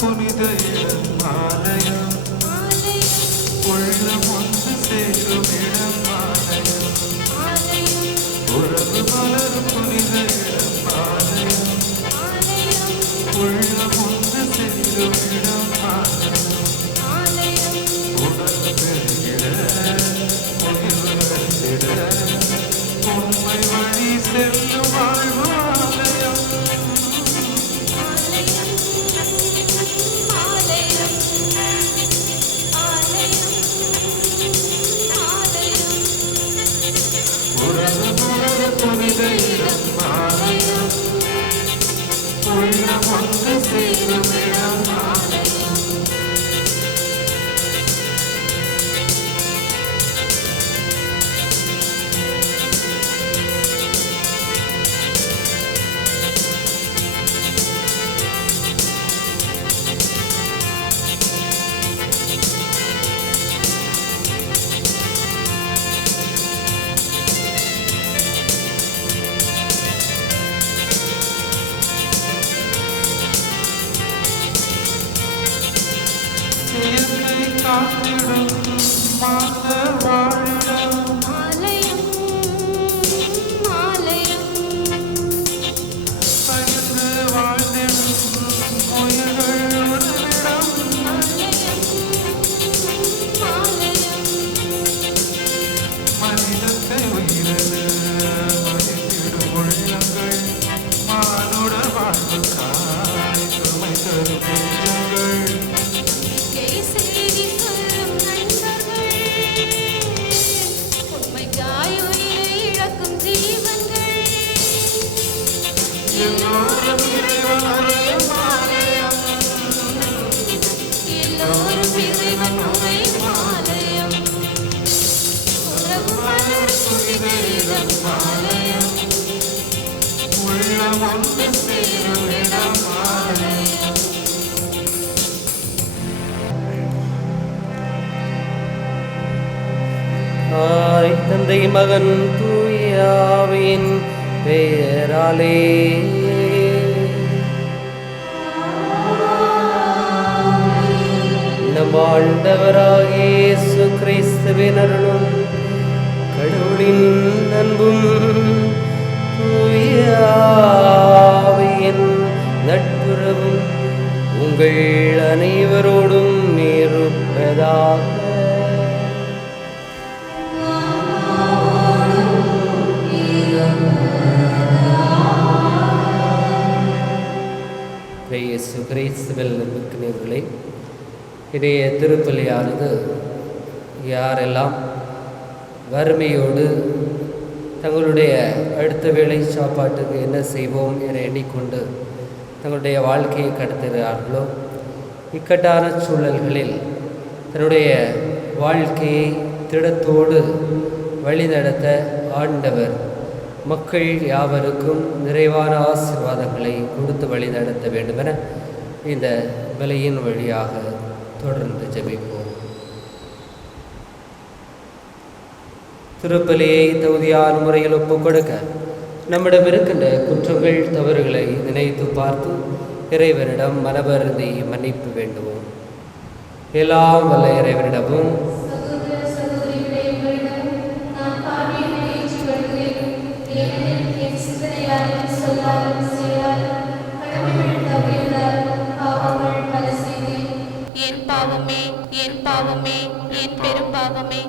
புனித இடம் ஆலயம், உள்ளம் ஒன்று சேரும் இடம் ஆலயம், உறவு மலரும் புனித இடம் ஆலயம், உள்ளம் ஒன்று சேரும் இடம் ஆலயம், உணர்வு பெறுகிற உயிர் வளர்ந்திட உண்மை வழி செல்லும் வாழ்வு ஆலயம். உறவு மலரும் புனித இடம் ஆலயம், உள்ளம் ஒன்று சேரும் இடம் ஆலயம். இயற்கை காத்திடும் மாந்தர் வாழிடம் ஆலயம் ஆலயம் பகிர்ந்து வாழ்ந்திடும் உயிர்கள் உறவிடம் ஆலயம் ஆலயம் மனிதத்தை உயிரது மதித்திடும் உள்ளங்கள் மானுட வாழ்வுக்காய் சுமை தரும் நெஞ்சங்கள் செய்தி சொல்லும் நண்பர்கள் உண்மைக்காய் உயிரை இழக்கும் ஜீவன்கள் எல்லோரும் இறைவன் அறையும் ஆலயம், எல்லோரும் இறைவன் உரையும் ஆலயம் உறவு மலரும் புனித இடம் ஆலயம் உள்ளம் ஒன்று சேரும் இடம் ஆலயம். தாய் தந்தை மகன் தூயாவின் பெயராலே நம் ஆண்டவராகிய இயேசு கிறிஸ்துவின் அருளும் கடவுளின் அன்பும் தூயாவின் நட்புறவும் உங்கள் அனைவரோடும் இருப்பதாக. இயேசு கிறிஸ்துவில் நம்பிக்கையவர்களே, இன்றைய திருப்பலியானது யாரெல்லாம் வறுமையோடு தங்களுடைய அடுத்த வேளை சாப்பாட்டுக்கு என்ன செய்வோம் என எண்ணிக்கொண்டு தங்களுடைய வாழ்க்கையை கடத்துகிறார்களோ, இக்கட்டான சூழல்களில் தன்னுடைய வாழ்க்கையை திடத்தோடு வழிநடத்த ஆண்டவர் மக்கள் யாவருக்கும் நிறைவான ஆசீர்வாதங்களை கொடுத்து வழி நடத்த வேண்டுமென இந்த பலியின் வழியாக தொடர்ந்து ஜெபிப்போம். திருப்பலியை தகுதியான முறையில் ஒப்புக் கொடுக்க நம்மிடம் இருக்கின்ற குற்றங்கள் தவறுகளை நினைத்து பார்த்து இறைவனிடம் மனவருந்தி மன்னிப்பு வேண்டுவோம். எல்லாம் வல்ல இறைவனிடமும் என் பாவமே என் பாவமே என் பெரும் பாவமே,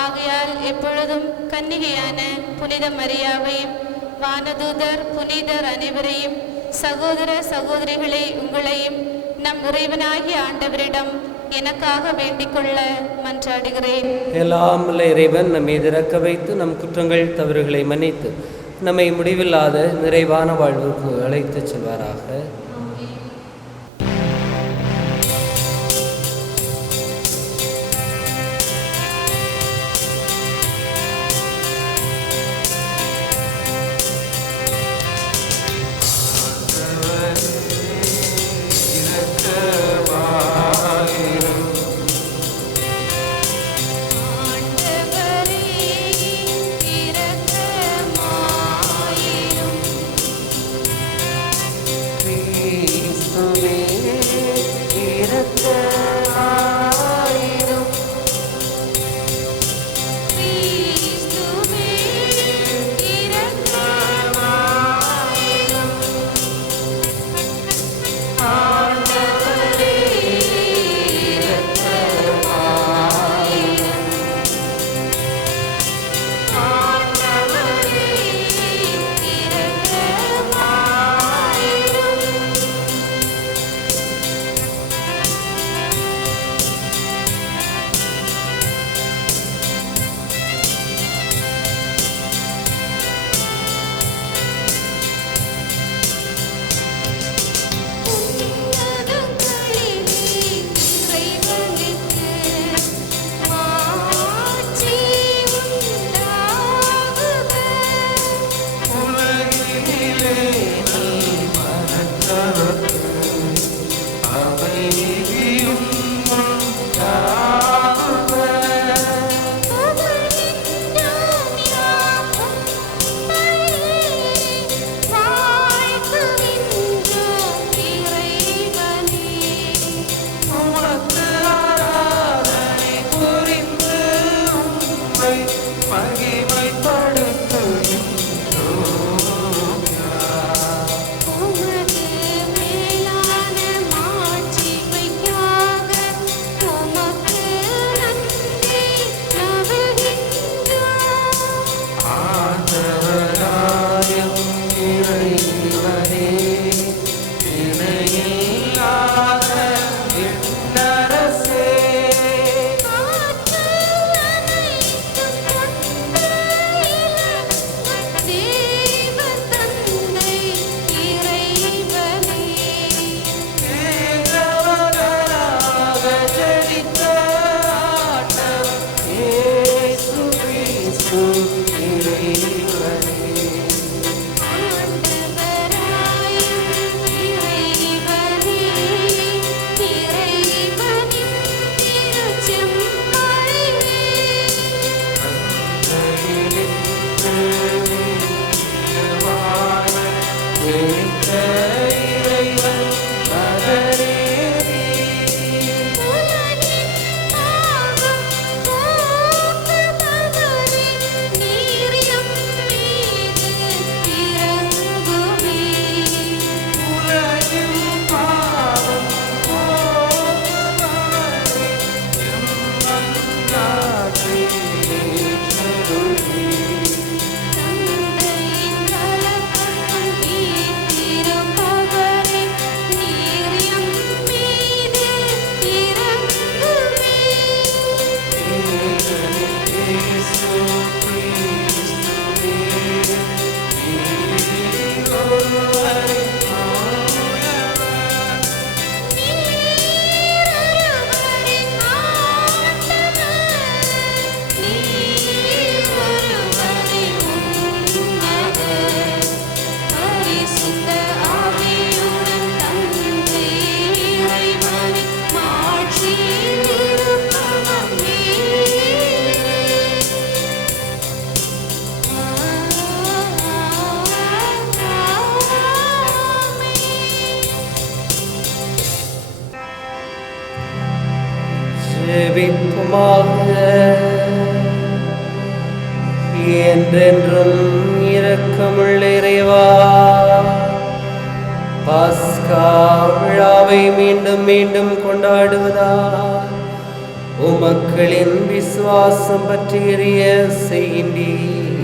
ஆகையால் எப்பொழுதும் கன்னிகையான புனித மரியாவையும் வானதூதர் புனிதர் அனைவரையும் சகோதர சகோதரிகளை உங்களையும் நம் இறைவனாகிய ஆண்டவரிடம் எனக்காக வேண்டிக் கொள்ள மன்றாடுகிறேன். எல்லாம் வல்ல இறைவன் நம் மீது இறக்க வைத்து நம் குற்றங்கள் தவறுகளை மன்னித்து நம்மை முடிவில்லாத நிறைவான வாழ்வுக்கு அழைத்துச் செல்வாராக. கேட்க இறைவன் மகனே என்றென்றும் இரக்கமுள்ள இறைவா, பாஸ்கா விழாவை மீண்டும் மீண்டும் கொண்டாடுவதால் உமக்களின் விசுவாசம் பற்றி எரிய செய்கின்றீர்.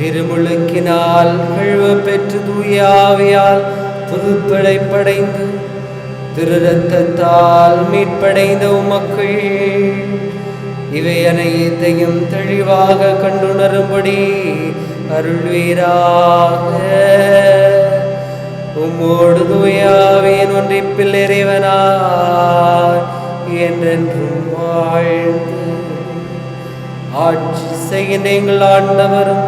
திருமுழுக்கினால் கழுவ பெற்று தூய ஆவியால் புதுப்படைப்படைந்து திரு ரத்தத்தால் மீட்படைந்த உமக்கள் இவை அனைத்தையும் தெளிவாக கண்டுணரும்படி அருள்வீராக. உம்மோடு தூய ஆவியின் ஒன்றிப்பில் இறைவனாய் என்றென்றும் வாழ்ந்து ஆட்சி செய்கின்ற எங்கள் ஆண்டவரும்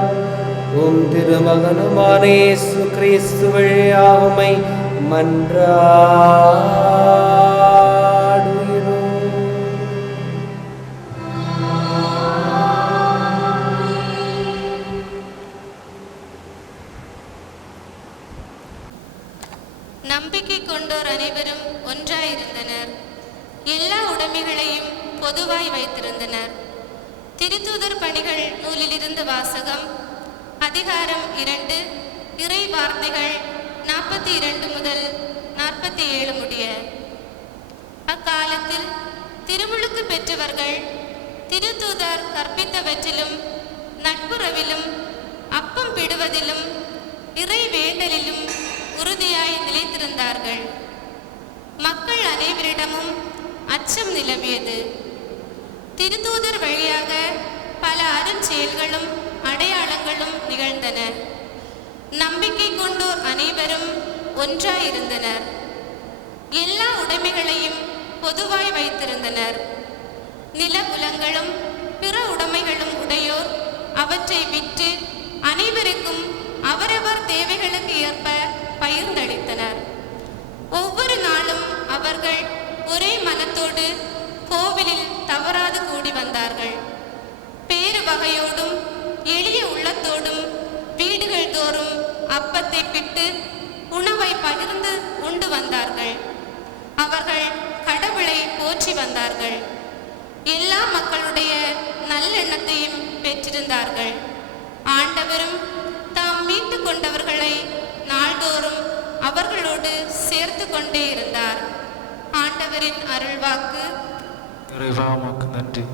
உம் திருமகனுமான இயேசு கிறிஸ்து வழியாக உம்மை மன்றாடுகிறோம். நம்பிக்கை கொண்டோர் அனைவரும் ஒன்றாயிருந்தனர். எல்லா உடைமைகளையும் பொதுவாய் வைத்திருந்தனர். திருத்தூதர் பணிகள் நூலிலிருந்து வாசகம். அதிகாரம் 2, இறை வார்த்தைகள் 42 முதல் 47 முடிய. அக்காலத்தில் திருமுழுக்கு பெற்றவர்கள் திருத்தூதர் கற்பித்தவற்றிலும் நட்புறவிலும் அப்பம் பிடுவதிலும் இறை வேண்டலிலும் உறுதியாய் நிலைத்திருந்தார்கள். மக்கள் அனைவரிடமும் அச்சம் நிலவியது. திருத்தூதர் வழியாக பல அருஞ்செயல்களும் அடையாளங்களும் நிகழ்ந்தன. நம்பிக்கை கொண்டோர் அனைவரும் ஒன்றாயிருந்தனர். எல்லா உடைமைகளையும் பொதுவாய் வைத்திருந்தனர். நிலபுலங்களும் பிற உடைமைகளும் உடையோர் அவற்றை விற்று அனைவருக்கும் அவரவர் தேவைகளுக்கு ஏற்ப பகிர்ந்தளித்தனர். ஒவ்வொரு நாளும் அவர்கள் ஒரே மனத்தோடு கோவிலில் தவறாது கூடி வந்தார்கள். பேறு வகையோடும் எளிய உள்ளத்தோடும் வீடுகள் தோறும் அப்பத்தை பிட்டு உணவை பகிர்ந்து உண்டு வந்தார்கள். அவர்கள் கடவுளை போற்றி வந்தார்கள். எல்லா மக்களுடைய நல்லெண்ணத்தையும் பெற்றிருந்தார்கள். ஆண்டவரும் தாம் மீட்டு கொண்டவர்களை நாள்தோறும் அவர்களோடு சேர்த்து கொண்டே இருந்தார். ஆண்டவரின் அருள்வாக்கு. இறைவா உமக்கு நன்றி.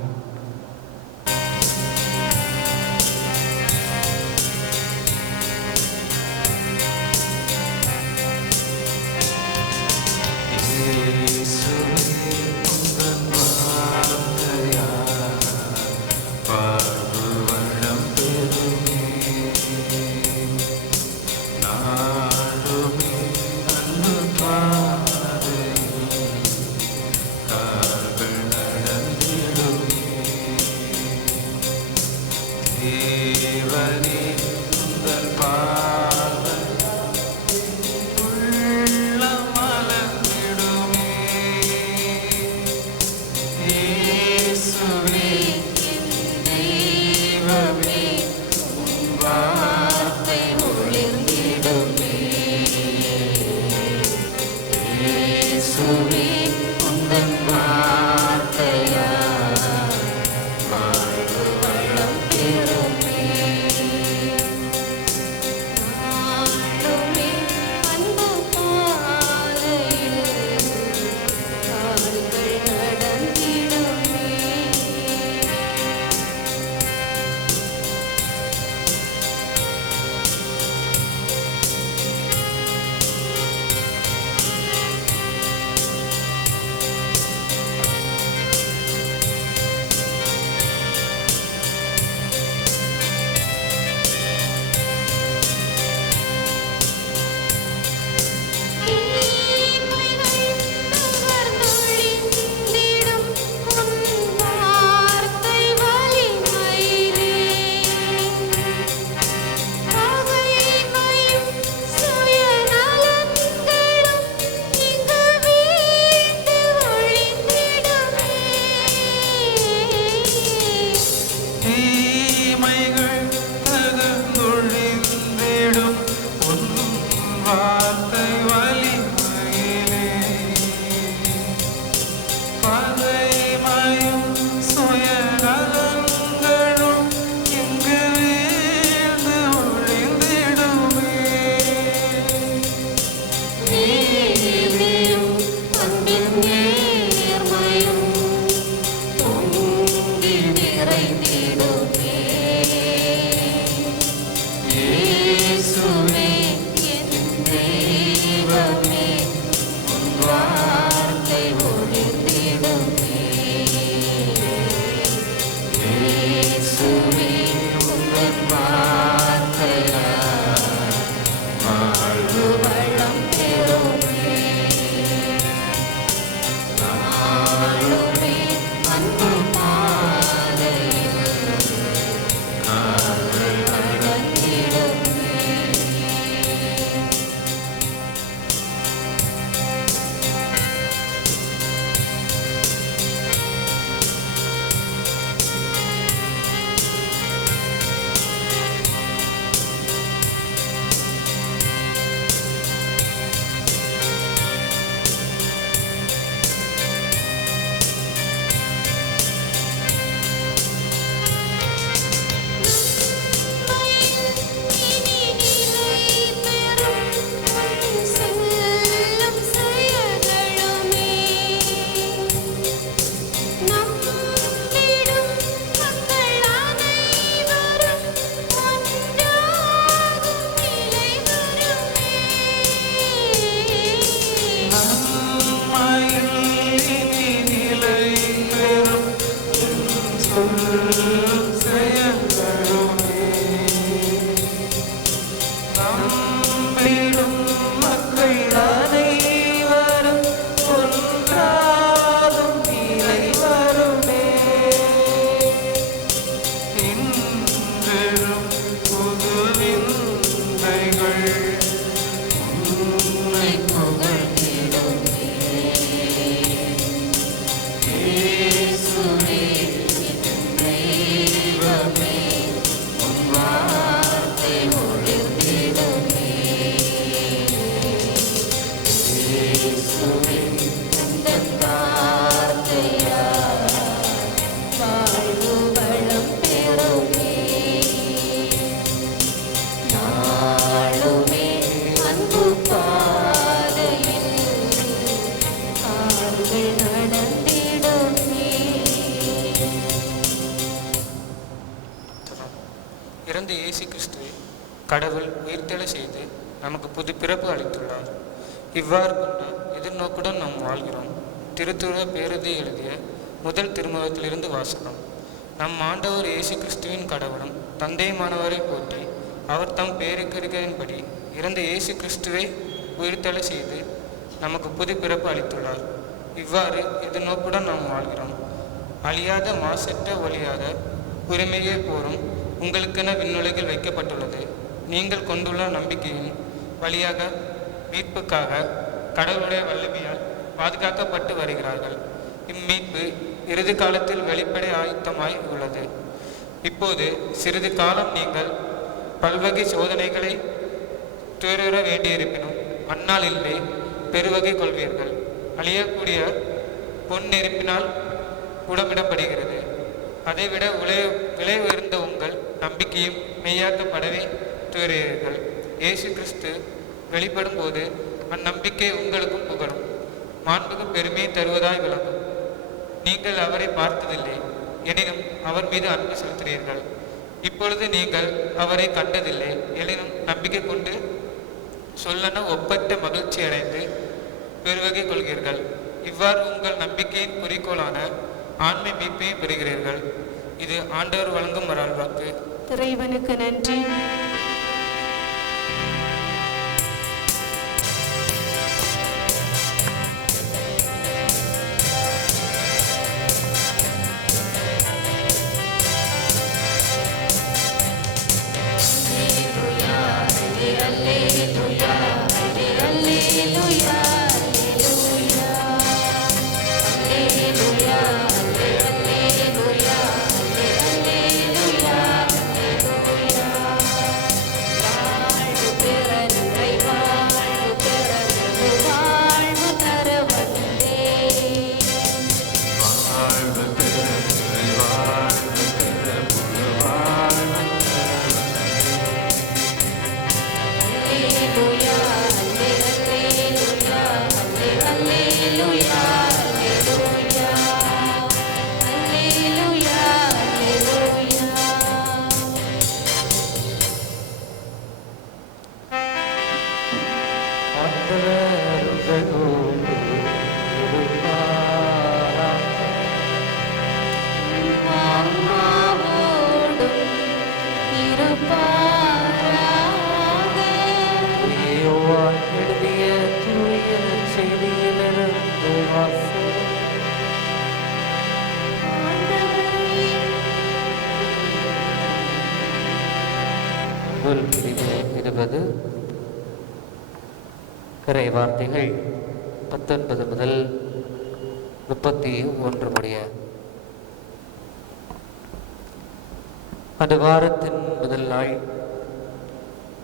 நம்பிடும் மக்கள் அனைவரும் ஒன்றாகும் நிலை வருமே. இன்றும் புது விந்தைகள் உம்மை புகழ்ந்திடுமே. இயேசுவே தெய்வமே, உம் வார்த்தை ஒளிர்ந்திடுமே. இயேசுவே உந்தன் வார்த்தையால் வாழ்வு வளம் பெறுமே. நாளுமே அன்பு பாதையில் கால்கள் நடந்திடுமே. இறந்த இயேசு கிறிஸ்துவை கடவுள் உயிர்த்தெழ செய்து நமக்கு புது பிறப்பு அளித்துள்ளார். இவ்வாறு கொண்ட எதிர்நோக்குடன் நாம் வாழ்கிறோம். திருத்துவ பேரதி எழுதிய முதல் திருமுகத்திலிருந்து வாசகம். நம் ஆண்டவர் இயேசு கிறிஸ்துவின் கடவுளும் தந்தையுமானவரை போற்றி அவர் தம் பேருக்கருகையின்படி இறந்த இயேசு கிறிஸ்துவை உயிர்த்தெழ செய்து நமக்கு புது பிறப்பு அளித்துள்ளார். இவ்வாறு எதிர்நோக்குடன் நாம் வாழ்கிறோம். அழியாத மாசற்ற ஒழியாத உரிமையே போரும் உங்களுக்கென விண்ணுலகில் வைக்கப்பட்டுள்ளது. நீங்கள் கொண்டுள்ள நம்பிக்கையின் வழியாக மீட்புக்காக கடவுளுடைய வல்லமையால் பாதுகாக்கப்பட்டு வருகிறார்கள். இம்மீட்பு இறுதி காலத்தில் வெளிப்படை ஆயத்தமாய் உள்ளது. இப்போது சிறிது காலம் நீங்கள் பல்வகை சோதனைகளை துயர வேண்டியிருப்பினும் அந்நாளிலே பெருவகை கொள்வீர்கள். அழியக்கூடிய பொன் நெருப்பினால் உடமிடப்படுகிறது. அதைவிட விலை உயர்ந்த உங்கள் நம்பிக்கையும் மெய்யாக்கப்படவே துயரீர்கள். இயேசு கிறிஸ்து வெளிப்படும் போது அந்நம்பிக்கை உங்களுக்கும் புகழும் மாண்புக்கு பெருமையை தருவதாய் விளங்கும். நீங்கள் அவரை பார்த்ததில்லை, எனினும் அவர் மீது அன்பு செலுத்துகிறீர்கள். இப்பொழுது நீங்கள் அவரை கண்டதில்லை, எனினும் நம்பிக்கை கொண்டு சொல்லன ஒப்பற்ற மகிழ்ச்சி அடைந்து பெருவகை கொள்கிறீர்கள். இவ்வாறு உங்கள் நம்பிக்கையின் குறிக்கோளான ஆண்மை மீட்பையை பெறுகிறீர்கள். இது ஆண்டவர் வழங்கும் மறாழ்வாக்கு. இறைவனுக்கு நன்றி. நூல் பிரிவு 20 இறை வார்த்தைகள் 19 முதல் 31 முடிய. அந்த வாரத்தின் முதல் நாள்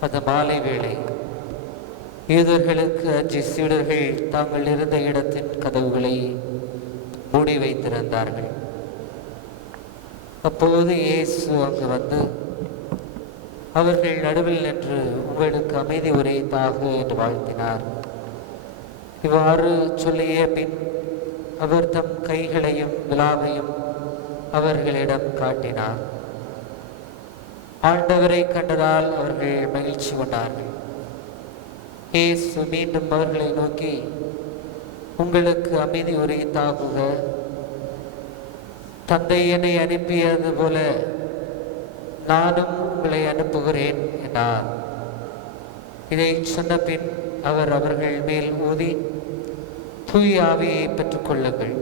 அந்த மாலை வேளை யூதர்களுக்கு அஞ்சி சீடர்கள் தாங்கள் இருந்த இடத்தின் கதவுகளை மூடி வைத்திருந்தார்கள். அப்போது இயேசு அங்கு வந்து அவர்கள் நடுவில் நின்று உங்களுக்கு அமைதி உரைத்தாக என்று வாழ்த்தினார். இவ்வாறு சொல்லிய பின் அவர் தம் கைகளையும் விலாவையும் அவர்களிடம் காட்டினார். ஆண்டவரை கண்டதால் அவர்கள் மகிழ்ச்சி கொண்டார்கள். இயேசு மீண்டும் அவர்களை நோக்கி உங்களுக்கு அமைதி உரைத்தாகுக, தந்தை என்னை அனுப்பியது போல நானும் உங்களை அனுப்புகிறேன் என்றார். இதை சொன்ன பின் அவர் அவர்கள் மேல் ஊதி, தூய ஆவியை பெற்றுக்கொள்ளுங்கள்.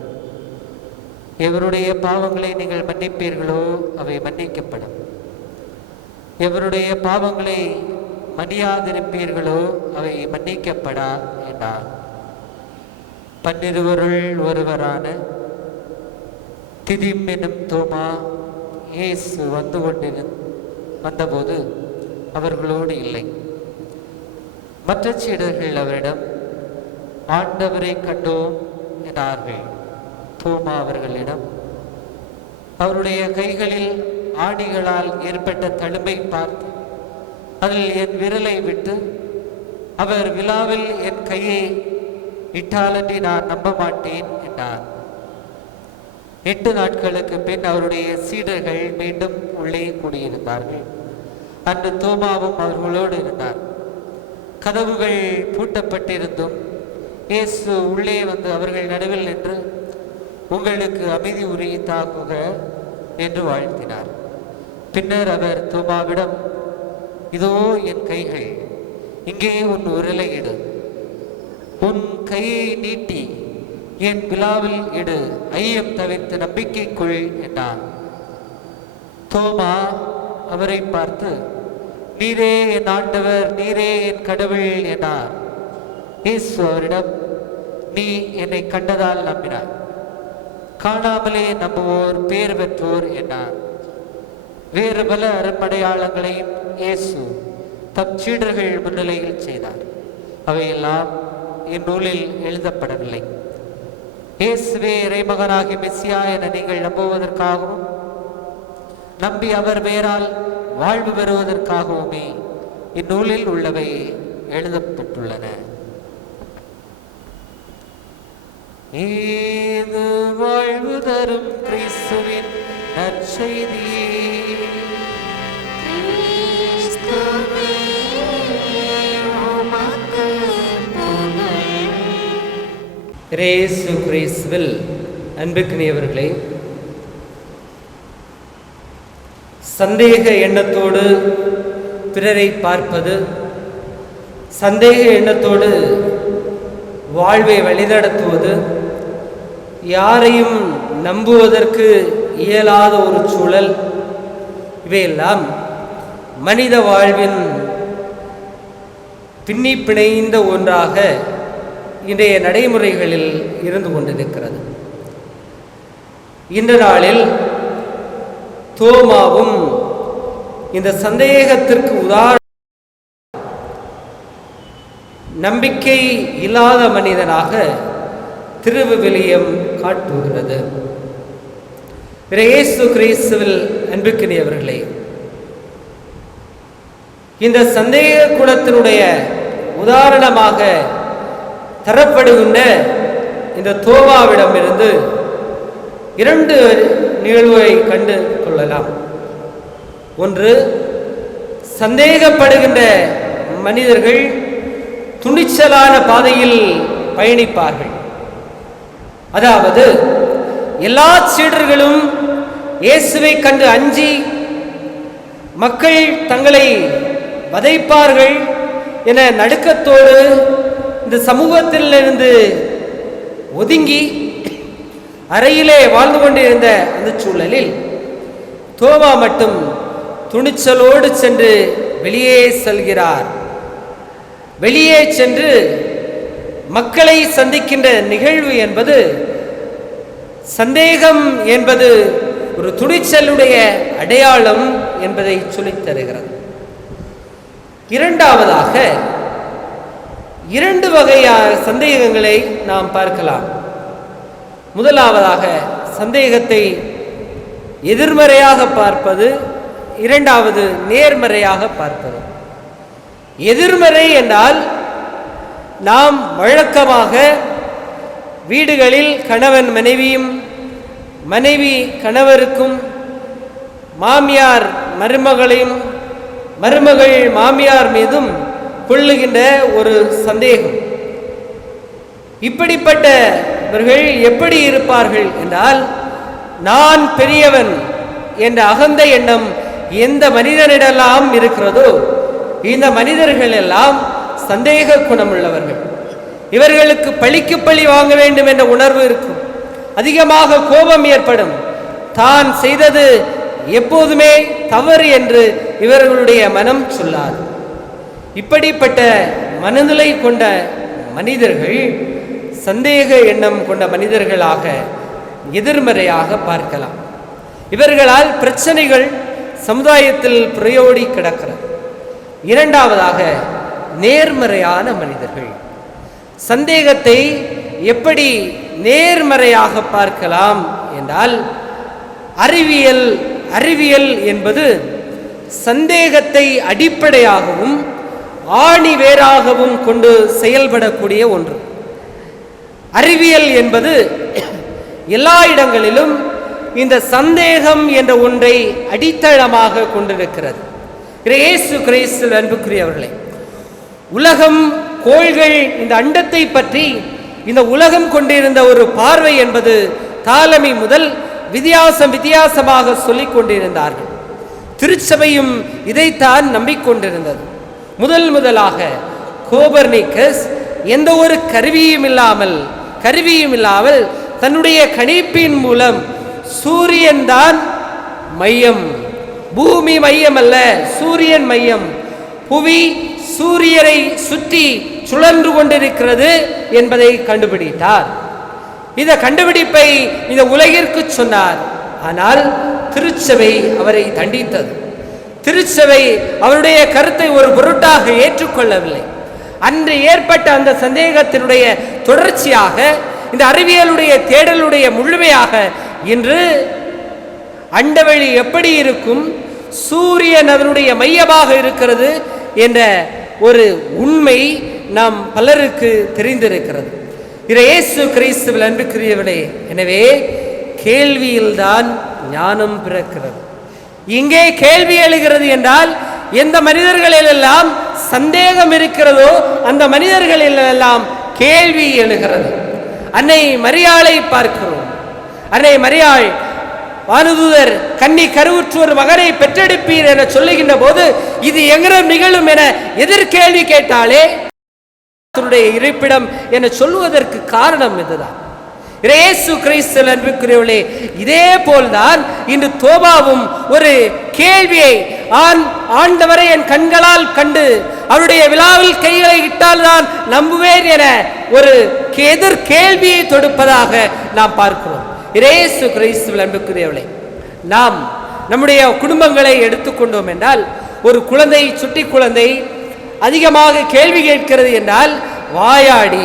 எவருடைய பாவங்களை நீங்கள் மன்னிப்பீர்களோ அவை மன்னிக்கப்படும். எவருடைய பாவங்களை மன்னியாதிருப்பீர்களோ அவை மன்னிக்கப்படா என்றார். 12 ஒருவரான திதிம் என்னும் தோமா இயேசு வந்தபோது அவர்களோடு இல்லை. மற்ற சீடர்கள் அவரிடம், ஆண்டவரை கண்டோம் என்றார்கள். தோமா அவர்களிடம், அவருடைய கைகளில் ஆணிகளால் ஏற்பட்ட தழும்பை பார்த்து அதில் என் விரலை விட்டு அவர் விழாவில் என் கையை இட்டாலன்றி நான் நம்ப மாட்டேன் என்றார். 8 நாட்களுக்கு பின் அவருடைய சீடர்கள் மீண்டும் உள்ளே கூடியிருந்தார்கள். அன்று தோமாவும் அவர்களோடு இருந்தார். கதவுகள் பூட்டப்பட்டிருந்தும் இயேசு உள்ளே வந்து அவர்கள் நடுவில் நின்று, உங்களுக்கு அமைதி உரித்தாக்குக என்று வாழ்த்தினார். பின்னர் அவர் தோமாவிடம், இதோ என் கைகள், இங்கே உன் விரலை இடு, உன் கையை நீட்டி என் விழாவில் இடு, ஐயம் தவிர்த்து நம்பிக்கை கொள் என்றார். தோமா அவரை பார்த்து, நீரே என் ஆண்டவர், நீரே என் கடவுள் என்றார். இயேசு அவரிடம், நீ என்னை கண்டதால் நம்பினார், காணாமலே நம்புவோர் பேர் பெற்றோர் என்றார். வேறு பல அருமடையாளங்களையும் இயேசு தம் சீடர்கள் முன்னிலையில் செய்தார். அவையெல்லாம் இந்நூலில் எழுதப்படவில்லை. இயேசுவே இறைமகனாகி மெசியா என நீங்கள் நம்புவதற்காகவும் நம்பி அவர் பெயரால் வாழ்வு பெறுவதற்காகவுமே இந்நூலில் உள்ளவை எழுதப்பட்டுள்ளன. இது வாழ்வு தரும் கிறிஸ்துவின் நற்செய்தியே. இயேசு கிறிஸ்துவில் அன்புக்குரியவர்களே, சந்தேக எண்ணத்தோடு பிறரை பார்ப்பது, சந்தேக எண்ணத்தோடு வாழ்வை வழிநடத்துவது, யாரையும் நம்புவதற்கு இயலாத ஒரு சூழல், இவையெல்லாம் மனித வாழ்வின் பின்னி பிணைந்த ஒன்றாக இன்றைய நடைமுறைகளில் இருந்து கொண்டிருக்கிறது. இந்த நாளில் தோமாவும் இந்த சந்தேகத்திற்கு உதாரண நம்பிக்கை இல்லாத மனிதனாக திருவிவிலியம் காட்டுகிறது. இயேசு கிறிஸ்துவில் அன்புக்குரியவர்களே, இந்த சந்தேக குணத்தினுடைய உதாரணமாக தரப்படுகின்ற இந்த தோமாவிடமிருந்து 2 நிகழ்வை கண்டு கொள்ளலாம். ஒன்று, சந்தேகப்படுகின்ற மனிதர்கள் துணிச்சலான பாதையில் பயணிப்பார்கள். அதாவது எல்லா சீடர்களும் இயேசுவை கண்டு அஞ்சி மக்கள் தங்களை வதைப்பார்கள் என நடுக்கத்தோடு இந்த சமூகத்திலிருந்து ஒதுங்கி அறையிலே வாழ்ந்து கொண்டிருந்த அந்த சூழலில் தோமா மட்டும் துணிச்சலோடு சென்று வெளியே செல்கிறார். வெளியே சென்று மக்களை சந்திக்கின்ற நிகழ்வு என்பது, சந்தேகம் என்பது ஒரு துணிச்சலுடைய அடையாளம் என்பதை சொல்லித் தருகிறது. இரண்டாவதாக 2 வகையான சந்தேகங்களை நாம் பார்க்கலாம். முதலாவதாக சந்தேகத்தை எதிர்மறையாக பார்ப்பது, இரண்டாவது நேர்மறையாக பார்ப்பது. எதிர்மறை என்றால், நாம் வழக்கமாக வீடுகளில் கணவன் மனைவியும், மனைவி கணவருக்கும், மாமியார் மருமகளையும், மருமகள் மாமியார் மீதும் கொள்ளுகின்ற ஒரு சந்தேகம். இப்படிப்பட்டவர்கள் எப்படி இருப்பார்கள் என்றால், நான் பெரியவன் என்ற அகந்த எண்ணம் எந்த மனிதனிடெல்லாம் இருக்கிறதோ, இந்த மனிதர்கள் எல்லாம் சந்தேக குணமுள்ளவர்கள். இவர்களுக்கு பழிக்கு பழி வாங்க வேண்டும் என்ற உணர்வு இருக்கும். அதிகமாக கோபம் ஏற்படும். தான் செய்தது எப்போதுமே தவறு என்று இவர்களுடைய மனம் சொல்லாது. இப்படிப்பட்ட மனநிலை கொண்ட மனிதர்கள் சந்தேக எண்ணம் கொண்ட மனிதர்களாக எதிர்மறையாக பார்க்கலாம். இவர்களால் பிரச்சனைகள் சமுதாயத்தில் புரையோடி கிடக்கிறது. இரண்டாவதாக நேர்மறையான மனிதர்கள். சந்தேகத்தை எப்படி நேர்மறையாக பார்க்கலாம் என்றால், அறிவியல் என்பது சந்தேகத்தை அடிப்படையாகவும் ஆணி வேராகவும் கொண்டு செயல்படக்கூடிய ஒன்று. அறிவியல் என்பது எல்லா இடங்களிலும் இந்த சந்தேகம் என்ற ஒன்றை அடித்தளமாக கொண்டிருக்கிறது. இயேசு கிறிஸ்துவில் அன்புக்குரியவர்களே, உலகம், கோள்கள், இந்த அண்டத்தை பற்றி இந்த உலகம் கொண்டிருந்த ஒரு பார்வை என்பது தாலமி முதல் வித்தியாசமாக சொல்லிக் கொண்டிருந்தார்கள். திருச்சபையும் இதைத்தான் நம்பிக்கொண்டிருந்தது. முதலாக கோபர்னிக்கஸ் எந்த ஒரு கருவியும் இல்லாமல் தன்னுடைய கணிப்பின் மூலம் சூரியன் தான் மையம், பூமி மையம் அல்ல, சூரியன் மையம், புவி சூரியனை சுற்றி சுழன்று கொண்டிருக்கிறது என்பதை கண்டுபிடித்தார். இந்த கண்டுபிடிப்பை இந்த உலகிற்கு சொன்னார். ஆனால் திருச்சபை அவரை தண்டித்தது. திருச்சபை அவருடைய கருத்தை ஒரு பொருட்டாக ஏற்றுக்கொள்ளவில்லை. அன்று ஏற்பட்ட அந்த சந்தேகத்தினுடைய தொடர்ச்சியாக இந்த அறிவியலுடைய தேடலுடைய முழுமையாக இன்று அண்டவெளி எப்படி இருக்கும், சூரியன் அதனுடைய மையமாக இருக்கிறது என்ற ஒரு உண்மை நாம் பலருக்கு தெரிந்திருக்கிறது. இயேசு கிறிஸ்துவில் அன்புக்குரியவர்களே, எனவே கேள்வியில்தான் ஞானம் பிறக்கிறது. இங்கே கேள்வி எழுகிறது என்றால் எந்த மனிதர்களிலெல்லாம் சந்தேகம் இருக்கிறதோ அந்த மனிதர்களிலெல்லாம் கேள்வி எழுகிறது. அன்னை மரியாளை பார்க்கிறோம். அன்னை மரியாள் வானதூதர் கன்னி கருவுற்று ஒரு மகனை பெற்றெடுப்பீர் என சொல்லுகின்ற போது இது எங்கே நிகழும் என எதிர்கேள்வி கேட்டாலே இருப்பிடம் என சொல்லுவதற்கு காரணம் இதுதான். இயேசு கிறிஸ்துவில் அன்புக்குரியவர்களே, இதே போல்தான் இன்று தோபாவும் ஒரு கேள்வியை ஆண்டவரை என் கண்களால் கண்டு அவருடைய விழாவில் கைகளை இட்டால் தான் நம்புவேன் என ஒரு எதிர் கேள்வியை தொடுப்பதாக நாம் பார்க்கிறோம். இயேசு கிறிஸ்துவில் அன்புக்குரியவர்களே, நாம் நம்முடைய குடும்பங்களை எடுத்துக்கொண்டோம் என்றால், ஒரு குழந்தை, சுட்டி குழந்தை அதிகமாக கேள்வி கேட்கிறது என்றால் வாயாடி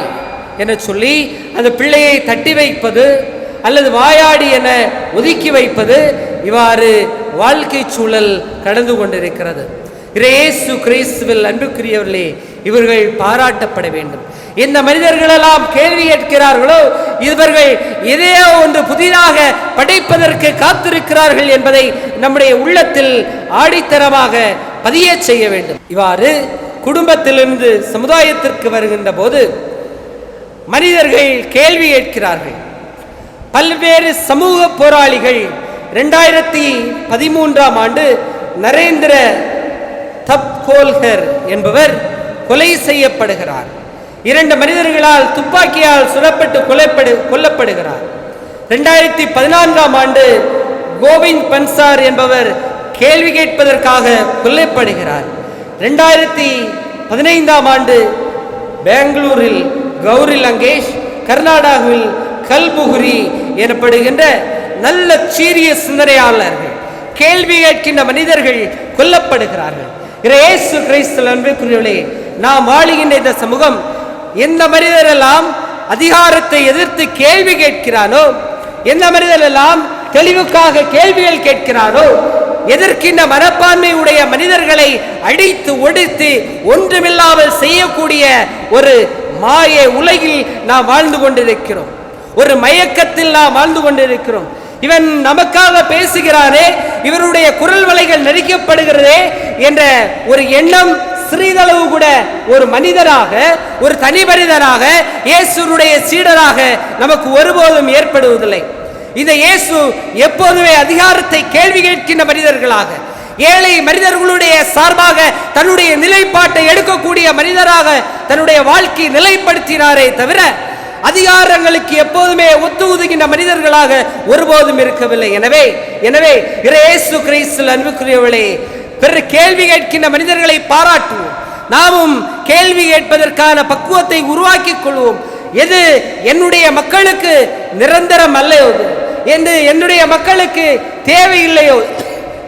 என சொல்லி அந்த பிள்ளையை தட்டி வைப்பது அல்லது வாயாடி என ஒதுக்கி வைப்பது, இவ்வாறு வாழ்க்கை சூழல் கடந்து கொண்டிருக்கிறது. இயேசு கிறிஸ்துவில் அன்புக்குரியவர்களே, இவர்கள் பாராட்டப்பட வேண்டும். எந்த மனிதர்களெல்லாம் கேள்வி கேட்கிறார்களோ இவர்கள் எதையோ ஒன்று புதிதாக படைப்பதற்கு காத்திருக்கிறார்கள் என்பதை நம்முடைய உள்ளத்தில் ஆடித்தரமாக பதிய செய்ய வேண்டும். இவ்வாறு குடும்பத்திலிருந்து சமுதாயத்திற்கு வருகின்ற போது மனிதர்கள் கேள்வி கேட்கிறார்கள். பல்வேறு சமூக போராளிகள் 2013ஆம் ஆண்டு நரேந்திர தப்கோல்கர் என்பவர் கொலை செய்யப்படுகிறார். 2 மனிதர்களால் துப்பாக்கியால் சுடப்பட்டு கொல்லப்படுகிறார். 2014ஆம் ஆண்டு கோவிந்த் பன்சார் என்பவர் கேள்வி கேட்பதற்காக கொல்லப்படுகிறார். 2015ஆம் ஆண்டு பெங்களூரில் கௌரி லங்கேஷ், கர்நாடகாவில் கல்புகுரி எனப்படுகின்ற நல்ல சீரிய சிந்தனையாளர்கள், கேள்வி கேட்கின்ற மனிதர்கள் கொல்லப்படுகிறார்கள். இயேசு கிறிஸ்துவில் அன்புக்குரியவர்களே, நாம் வாழுகின்ற இந்த சமூகம் எந்த மனிதரெல்லாம் அதிகாரத்தை எதிர்த்து கேள்வி கேட்கிறானோ, எந்த மனிதரெல்லாம் தெளிவுக்காக கேள்விகள் கேட்கிறானோ, எதிர்க்கின்ற மனப்பான்மை உடைய மனிதர்களை அடித்து ஒடித்து ஒன்றுமில்லாமல் செய்யக்கூடிய ஒரு மாய உலகில் நாம் வாழ்ந்து கொண்டிருக்கிறோம். ஒரு மயக்கத்தில் நாம் வாழ்ந்து கொண்டிருக்கிறோம். இவன் நமக்காக பேசுகிறாரே, இவருடைய குரல் வலைகள் நெரிக்கப்படுகிறதே என்ற ஒரு எண்ணம் சிறிதளவு கூட ஒரு மனிதராக, ஒரு தனி மனிதராக, இயேசுடைய சீடராக நமக்கு ஒருபோதும் ஏற்படுவதில்லை. இந்த இயேசு எப்போதுமே அதிகாரத்தை கேள்வி கேட்கின்ற மனிதர்களாக, ஏழை மனிதர்களுடைய சார்பாக தன்னுடைய நிலைப்பாட்டை எடுக்கக்கூடிய மனிதராக தன்னுடைய வாழ்க்கையை நிலைப்படுத்தினாரே தவிர அதிகாரங்களுக்கு எப்போதுமே ஒத்துதுகின்ற மனிதர்களாக ஒருபோதும் இருக்கவில்லை. எனவே இயேசு கிறிஸ்துவில் அன்புக்குரியவர்களே, பிற கேள்வி கேட்கின்ற மனிதர்களை பாராட்டுவோம். நாமும் கேள்வி கேட்பதற்கான பக்குவத்தை உருவாக்கிக் கொள்வோம். எது என்னுடைய மக்களுக்கு நிரந்தரம் அல்லையோ, என்று என்னுடைய மக்களுக்கு தேவையில்லையோ,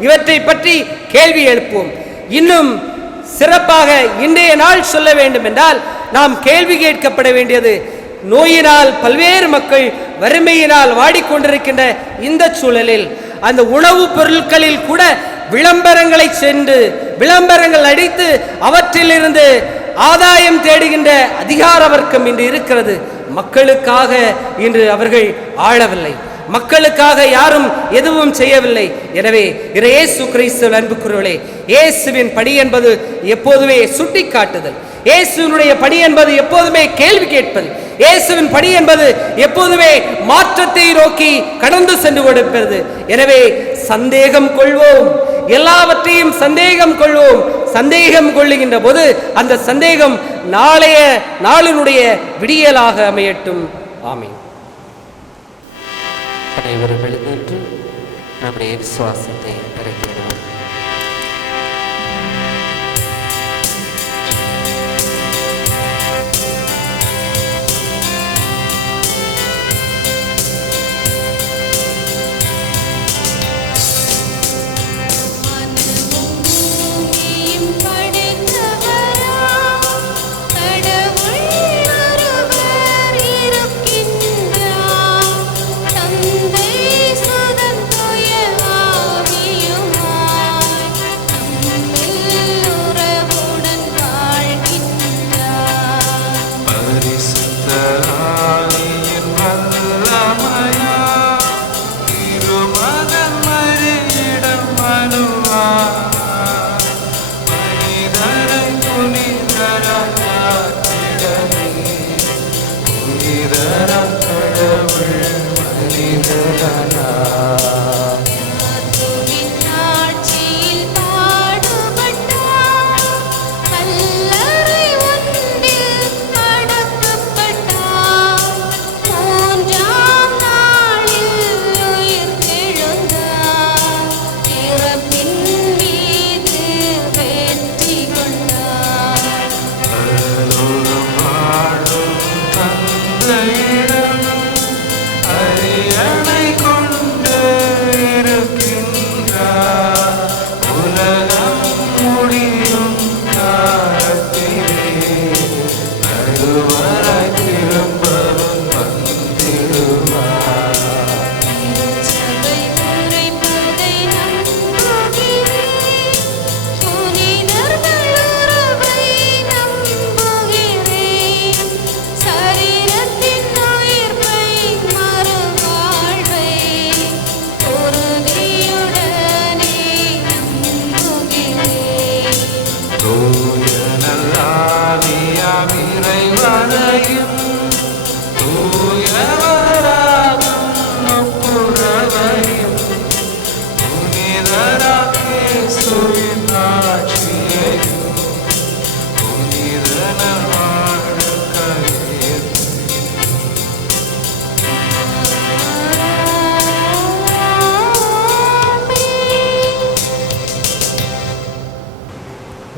இவற்றை பற்றி கேள்வி எழுப்புவோம். இன்னும் சிறப்பாக இன்றைய நாள் சொல்ல வேண்டும் என்றால், நாம் கேள்வி கேட்கப்பட வேண்டியது நோயினால் பல்வேறு மக்கள் வறுமையினால் வாடிக்கொண்டிருக்கின்ற இந்த சூழலில் அந்த உணவுப் பொருட்களில் கூட விளம்பரங்களை சென்று விளம்பரங்கள் அடித்து அவற்றிலிருந்து ஆதாயம் தேடுகின்ற அதிகார வர்க்கம் இன்று இருக்கிறது. மக்களுக்காக இன்று அவர்கள் ஆளவில்லை, மக்களுக்காக யாரும் எதுவும் செய்யவில்லை. எனவே இயேசு கிறிஸ்துவின் அன்புக்குரியவர்களே, இயேசுவின் பணி என்பது எப்போதுமே சுட்டி காட்டுதல். இயேசுவினுடைய பணி என்பது எப்போதுமே கேள்வி கேட்பது. இயேசுவின் பணி என்பது எப்போதுமே மாற்றத்தை நோக்கி கடந்து சென்று கொடுப்பது. எனவே சந்தேகம் கொள்வோம், எல்லாவற்றையும் சந்தேகம் கொள்வோம். சந்தேகம் கொள்ளுகின்ற போது அந்த சந்தேகம் நாளைய நாளினுடைய விடியலாக அமையட்டும். ஆமென். அனைவரும் எழுந்து நம்முடைய விசுவாசத்தை அறிக்கையிடுவோம்.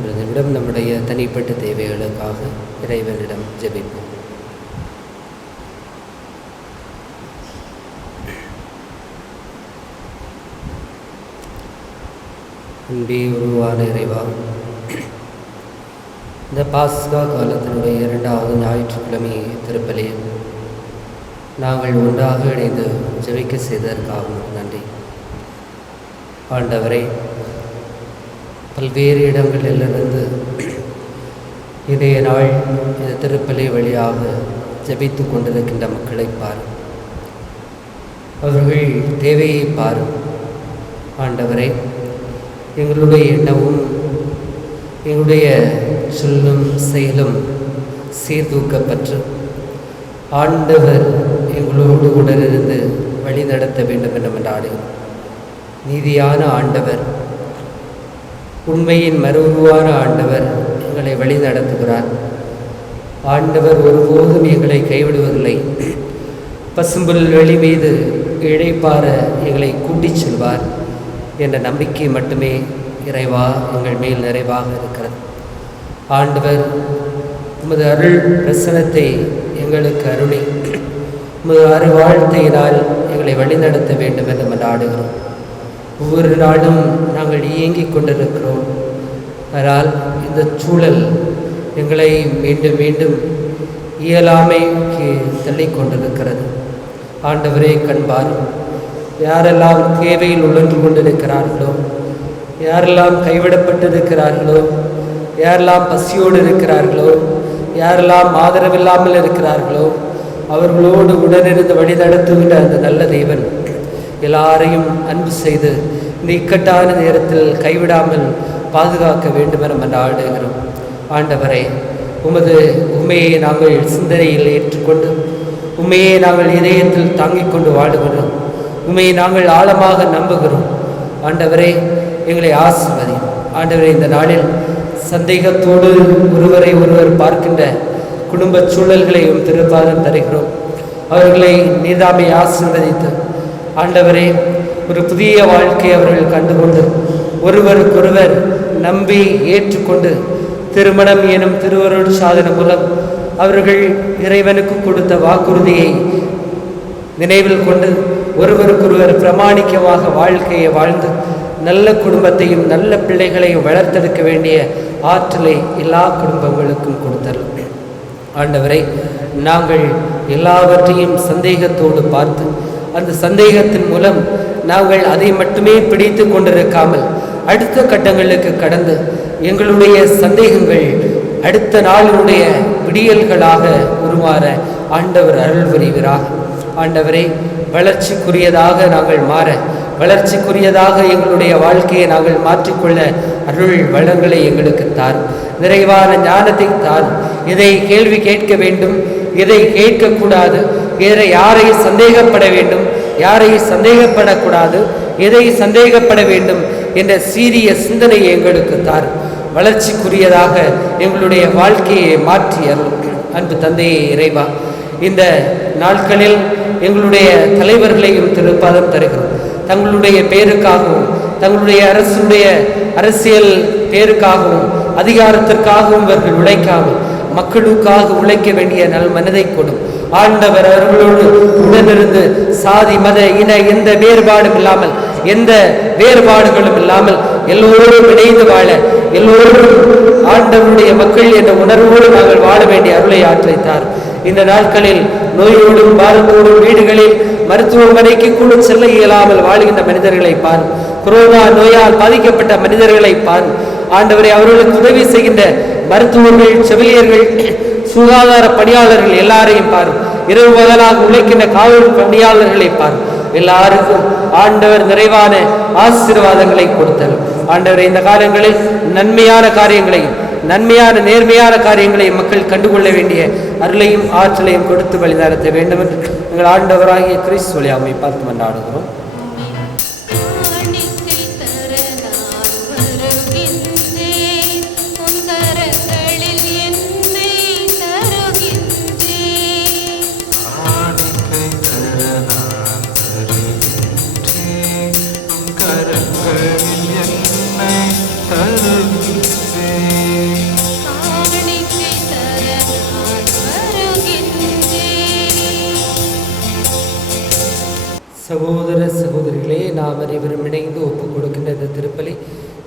ஒரு நிமிடம் நம்முடைய தனிப்பட்ட தேவைகளுக்காக இறைவனிடம் ஜெபிப்போம். அன்பே உருவான இறைவா, இந்த பாஸ்கா காலத்தினுடைய 2வது ஞாயிற்றுக்கிழமை திருப்பலியில் நாங்கள் ஒன்றாக இணைந்து ஜெபிக்க செய்ததற்காக நன்றி. ஆண்டவரே, பல்வேறு இடங்களிலிருந்து இன்றைய நாள் இந்த திருப்பலி வழியாக ஜெபித்து கொண்டிருக்கின்ற மக்களை பாரும், அவர்கள் தேவையை பாரும். ஆண்டவரே, எங்களுடைய எண்ணமும் எங்களுடைய சொல்லும் செயலும் சீர்தூக்கப்பட்டு ஆண்டவர் எங்களோடு உடனிருந்து வழி நடத்த வேண்டும் என்று மன்றாடுகிறோம். நீதியான ஆண்டவர், உண்மையின் மறுவுருவான ஆண்டவர் எங்களை வழி நடத்துகிறார். ஆண்டவர் ஒருபோதும் எங்களை கைவிடுவதில்லை. பசும்புல் வெளி மீது இழைப்பார எங்களை கூட்டிச் செல்வார் என்ற நம்பிக்கை மட்டுமே இறைவா எங்கள் மேல் நிறைவாக இருக்கிறது. ஆண்டவர் உமது அருள் பிரசனத்தை எங்களுக்கு அருளி உமது அருள்வாழ்த்தையினால் எங்களை வழிநடத்த வேண்டும் என்று மன்றாடுகிறோம். ஒவ்வொரு நாளும் நாங்கள் இயங்கிக் கொண்டிருக்கிறோம். ஆனால் இந்த சூழல் எங்களை மீண்டும் மீண்டும் இயலாமைக்கு தள்ளிக்கொண்டிருக்கிறது. ஆண்டவரே கண்பாரும். யாரெல்லாம் தேவையில் உழன்று கொண்டிருக்கிறார்களோ, யாரெல்லாம் கைவிடப்பட்டிருக்கிறார்களோ, யாரெல்லாம் பசியோடு இருக்கிறார்களோ, யாரெல்லாம் ஆதரவில்லாமல் இருக்கிறார்களோ, அவர்களோடு உடனிருந்து வழி நடத்துகின்ற அந்த நல்ல தேவன் எல்லாரையும் அன்பு செய்து இந்த இக்கட்டான நேரத்தில் கைவிடாமல் பாதுகாக்க வேண்டும் என மன்றாடுகிறோம். ஆண்டவரே, உமது உண்மையை நாங்கள் சிந்தனையில் ஏற்றுக்கொண்டு உண்மையை நாங்கள் இதயத்தில் தாங்கிக் கொண்டு வாழுகிறோம். உண்மையை நாங்கள் ஆழமாக நம்புகிறோம். ஆண்டவரே, எங்களை ஆசீர்வதியும். ஆண்டவரே, இந்த நாளில் சந்தேகத்தோடு ஒருவரை ஒருவர் பார்க்கின்ற குடும்ப சூழல்களையும் திருப்பாதம் தருகிறோம். அவர்களை நீதாமை ஆசீர்வதித்து ஆண்டவரே, ஒரு புதிய வாழ்க்கை அவர்கள் கண்டுகொண்டு ஒருவருக்கொருவர் நம்பி ஏற்றுக்கொண்டு திருமணம் எனும் திருவருள் சாதனம் மூலம் அவர்கள் இறைவனுக்கு கொடுத்த வாக்குறுதியை நினைவில் கொண்டு ஒருவருக்கொருவர் பிரமாணிக்கமாக வாழ்க்கையை வாழ்ந்து நல்ல குடும்பத்தையும் நல்ல பிள்ளைகளையும் வளர்த்தெடுக்க வேண்டிய ஆற்றலை எல்லா குடும்பங்களுக்கும் கொடுத்தரும். ஆண்டவரை, நாங்கள் எல்லாவற்றையும் சந்தேகத்தோடு பார்த்து அந்த சந்தேகத்தின் மூலம் நாங்கள் அதை மட்டுமே பிடித்து கொண்டிருக்காமல் அடுத்த கட்டங்களுக்கு கடந்து எங்களுடைய சந்தேகங்கள் அடுத்த நாளுடைய விடியல்களாக உருமாற ஆண்டவர் அருள் புரிவீராக. ஆண்டவரை, வளர்ச்சிக்குரியதாக நாங்கள் மாற, வளர்ச்சிக்குரியதாக எங்களுடைய வாழ்க்கையை நாங்கள் மாற்றிக்கொள்ள அருள் வளங்களை எங்களுக்கு தாரும். நிறைவான ஞானத்தை தாரும். இதை கேள்வி கேட்க வேண்டும், இதை கேட்கக்கூடாது, வேற யாரை சந்தேகப்பட வேண்டும், யாரை சந்தேகப்படக்கூடாது, எதை சந்தேகப்பட வேண்டும் என்ற சீரிய சிந்தனையை எங்களுக்கு தாரும். வளர்ச்சிக்குரியதாக எங்களுடைய வாழ்க்கையை மாற்றி அருள். அன்பு தந்தையே இறைவா, இந்த நாட்களில் எங்களுடைய தலைவர்களையும் திருப்பாதம் தருகிறோம். தங்களுடைய பேருக்காகவும் தங்களுடைய அரசியல் பேருக்காகவும் அதிகாரத்திற்காகவும் இவர்கள் உழைக்காமல் மக்களுக்காக உழைக்க வேண்டிய நல் மனதை கொடும். ஆண்டவர் அவர்களோடு உடனிருந்து சாதி மத இன எந்த வேறுபாடும் இல்லாமல் எந்த வேறுபாடுகளும் இல்லாமல் எல்லோரும் இணைந்து வாழ, எல்லோரும் ஆண்டவருடைய மக்கள் என்ற உணர்வோடு நாங்கள் வாழ வேண்டிய அருளை ஆற்றைத்தார். இந்த நாட்களில் நோயோடும் பாரத்தோடும் வீடுகளில் மருத்துவமனைக்கு கூட செல்ல இயலாமல் வாழ்கின்ற மனிதர்களை பார். கொரோனா நோயால் பாதிக்கப்பட்ட மனிதர்களை பார். ஆண்டவரை, அவர்களுக்கு உதவி செய்கின்ற மருத்துவர்கள், செவிலியர்கள், சுகாதார பணியாளர்கள் எல்லாரையும் பார். இரவு பகலாக உழைக்கின்ற காவல் பணியாளர்களை பார். எல்லாருக்கும் ஆண்டவர் நிறைவான ஆசீர்வாதங்களை கொடுத்தார். ஆண்டவரை, இந்த காலங்களில் நன்மையான காரியங்களையும் நன்மையான நேர்மையான காரியங்களை மக்கள் கண்டுகொள்ள வேண்டிய அருளையும் ஆற்றலையும் கொடுத்து வழிநடத்த வேண்டும் என்று எங்கள் ஆண்டவராகிய கிறிஸ்து வழியாமை பார்த்து மன்றாடுகிறோம். சகோதர சகோதரிகளே, நாம் அனைவரும் இணைந்து ஒப்புக் கொடுக்கின்ற இந்த திருப்பலி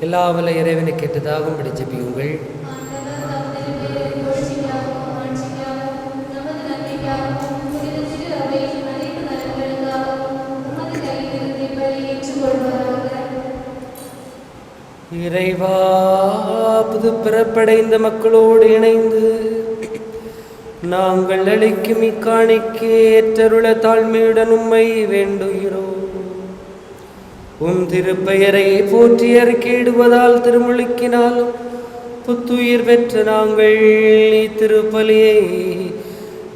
எல்லா வல்ல இறைவனை கேட்டதாகும்படி ஜெபியுங்கள். இறைவா, புது பிறப்படைந்த மக்களோடு இணைந்து நாங்கள் அளிக்கும் இக்காணிக்கு ஏற்றருள தாழ்மையுடன் உம்மை வேண்டுகிறோம். உம் திருப்பெயரை போற்றி அறிக்கையிடுவதால் திருமுழுக்கினாலும் புத்துயிர் பெற்ற நாங்கள் இத்திருப்பலியை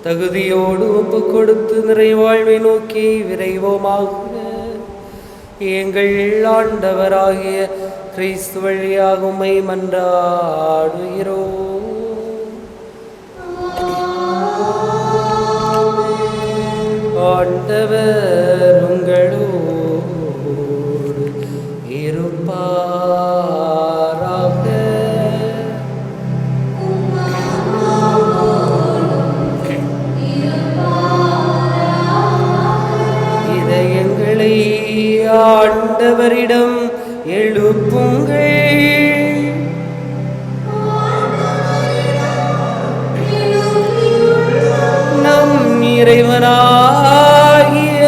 தகுதியோடு ஒப்பு கொடுத்து நிறைவாழ்வை நோக்கி விரைவோமாக. எங்கள் ஆண்டவராகிய கிறிஸ்து வழியாக உம்மை மன்றாடுகிறோம். ஆண்டவர் உங்களோடு இருப்பாராக. இதயங்களை ஆண்டவரிடம் எழுப்புங்கள். நம் இறைவனாகிய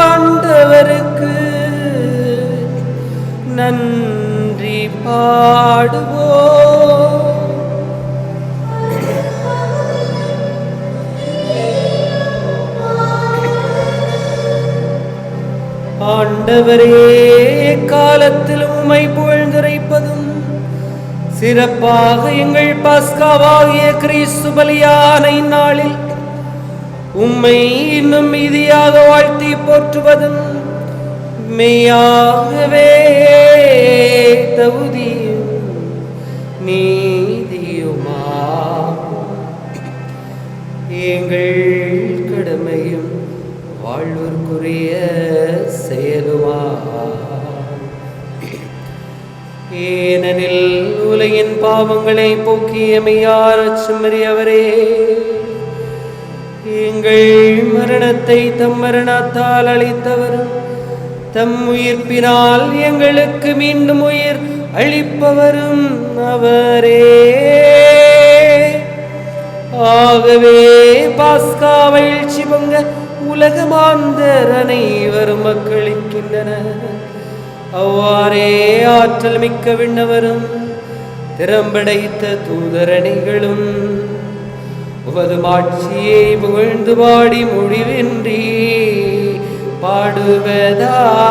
ஆண்டவருக்கு நன்றி பாடுவோம். ஆண்டவரே, காலத்தில் உம்மை புகழ்ந்துரைப்பதும் சிறப்பாக எங்கள் பஸ்காவாகிய கிறிஸ்து பலியான இந்நாளில் உம்மை இன்னும் மீதியாக வாழ்த்தி போற்றுவதும் மெய்யாகவே தகுதியும் நீதியுமாகும். எங்கள் கடமையும் வாழ்வதற்குரிய செயலுமா. ஏனெனில் உலகின் பாவங்களை போக்கிய மெய்யார் செம்மறியவரே, எங்கள் மரணத்தை தம் மரணத்தால் அளித்தவரும் தம் உயிர்ப்பினால் எங்களுக்கு மீண்டும் உயிர் அளிப்பவரும் அவரே. ஆகவே பாஸ்கா மகிழ்ச்சி பொங்க உலகமாந்தர் அனைவரும் மக்களிக்கின்றனர். அவ்வாறே ஆற்றல் மிக்க விண்ணவரும் திறம்படைத்த தூதரணிகளும் உமது மாட்சியை புகழ்ந்து பாடி முடிவின்றி பாடுவதாவது.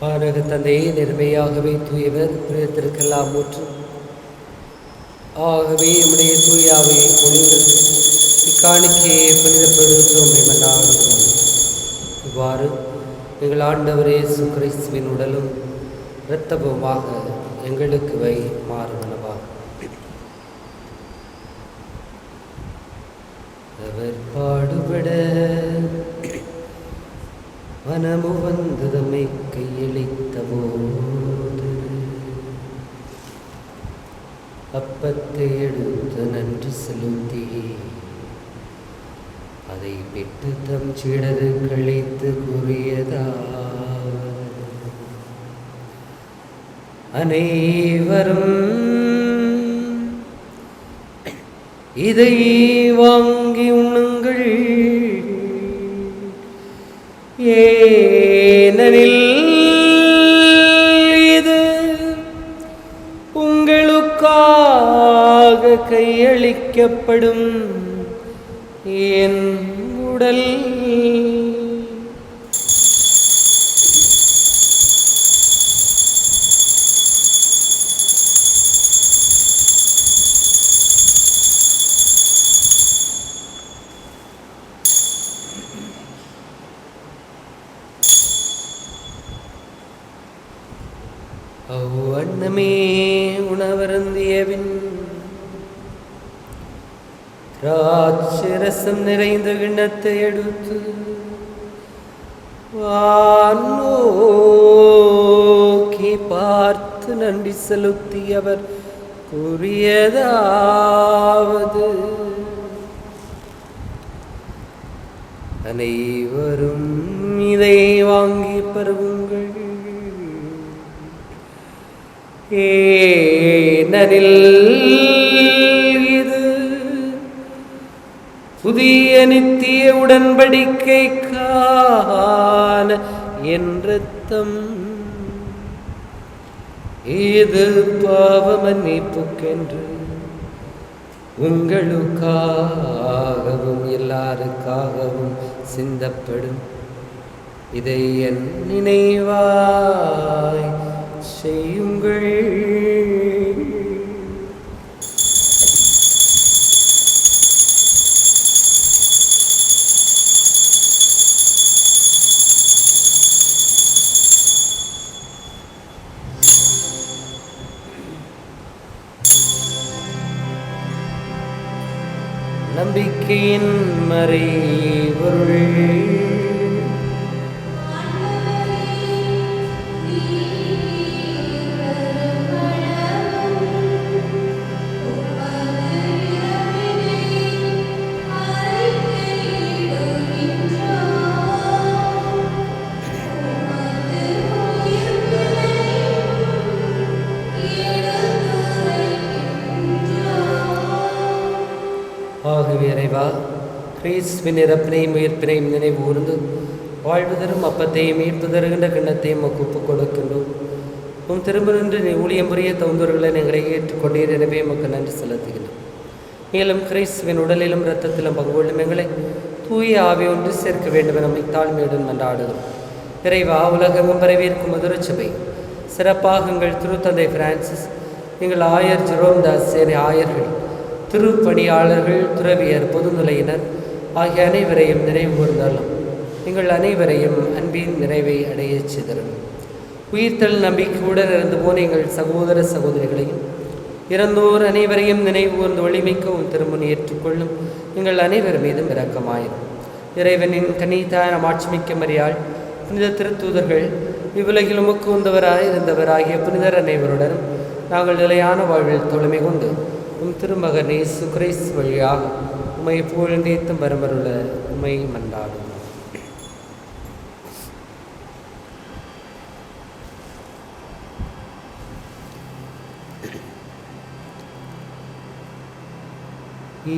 வானக தந்தையே, நேர்மையாகவே தூயவர், பிரியத்திற்கெல்லாம் ஊற்று. ஆகவே நம்முடைய தூயாவையை பொழிந்து இக்காணிக்கையை புனிதப்படுத்தும் மன்னாடுகிறோம். இவ்வாறு எங்கள் ஆண்டவர் இயேசு கிறிஸ்துவின் உடலும் இரத்தமுமாக எங்களுக்கு மாறுவனவாக. அவர் பாடுபட மனமு வந்து தம்மை கையளித்த போது அப்பத்தை எடுத்து நன்றி செலுத்தி அதை பெற்று தம் சீடரு கழித்து கூறியதாவது: அனைவரும் இதை வாங்கி உண்ணுங்கள், ஏனெனில் இது உங்களுக்காக கையளிக்கப்படும் என் உடல். அவ்வண்ணமே உணவருந்தியபின் திராட்சரசம் நிறைந்த கிண்ணத்தை எடுத்து வானோக்கி பார்த்து நன்றி செலுத்தியவர் கூறியதாவது: அனைவரும் இதை வாங்கி பருகுங்கள். ஏனெனில் இது புதிய நித்திய உடன்படிக்கைக்கான என் இரத்தம். இது பாவ மன்னிப்புக்கென்று உங்களுக்காகவும் எல்லாருக்காகவும் சிந்தப்படும். இதை என் நினைவாய் செய்யுங்கள். நம்பிக்கையின் மறைபொருள். ஆகவே இறைவா, கிறிஸ்துவின் இறப்பினையும் உயிர்ப்பினையும் நினைவு கூர்ந்து வாழ்வு தரும் அப்பத்தையும் மீட்பு தருகின்ற கிண்ணத்தையும் ஒப்புக் கொடுக்கின்றோம். உம் திரும்ப நின்று நீ ஊழியம் புரிய தகுந்தவர்களை எங்களை ஏற்றுக்கொண்டீர். எனவே மக்கள் நன்றி செலுத்துகிறோம். மேலும் கிறிஸ்துவின் உடலிலும் இரத்தத்திலும் பங்கு கொள்ளும் எங்களை தூய ஆவி ஒன்று சேர்க்க வேண்டும் என நம்மை தாழ்மையுடன் மன்றாடுகிறோம். இறைவா, உலகெங்கும் பரவியிருக்கும் மதுரச்சபை, சிறப்பாக எங்கள் திருத்தந்தை பிரான்சிஸ், எங்கள் ஆயர் ஜெரோம் தாஸ், ஆயர்கள், திருப்பணியாளர்கள், துறவியர், பொதுநிலையினர் ஆகிய அனைவரையும் நினைவு கூர்ந்தாலும் எங்கள் அனைவரையும் அன்பின் நிறைவை அடைய செய்தரும். உயிர்த்தல் நம்பிக்கையுடன் இறந்து போன எங்கள் சகோதர சகோதரிகளையும் இறந்தோர் அனைவரையும் நினைவு கூர்ந்து ஒளிமிக்கவும் திருமணி ஏற்றுக்கொள்ளும் எங்கள் அனைவர் மீதும் இரக்கமாயிரும். இறைவனின் கனிதான மாட்சிமிக்க மரியாள், புனித திருத்தூதர்கள், இவ்வுலகில் உமக்கு உந்தவராய் இருந்தவராகிய புனிதர் அனைவருடனும் நாங்கள் நிலையான வாழ்வில் தொழுமை கொண்டு உம் திருமகன் இயேசு கிறிஸ்து வழியாக உம்மை புகழ்ந்தேத்தும் வரமருள உம்மை மன்றாடும்.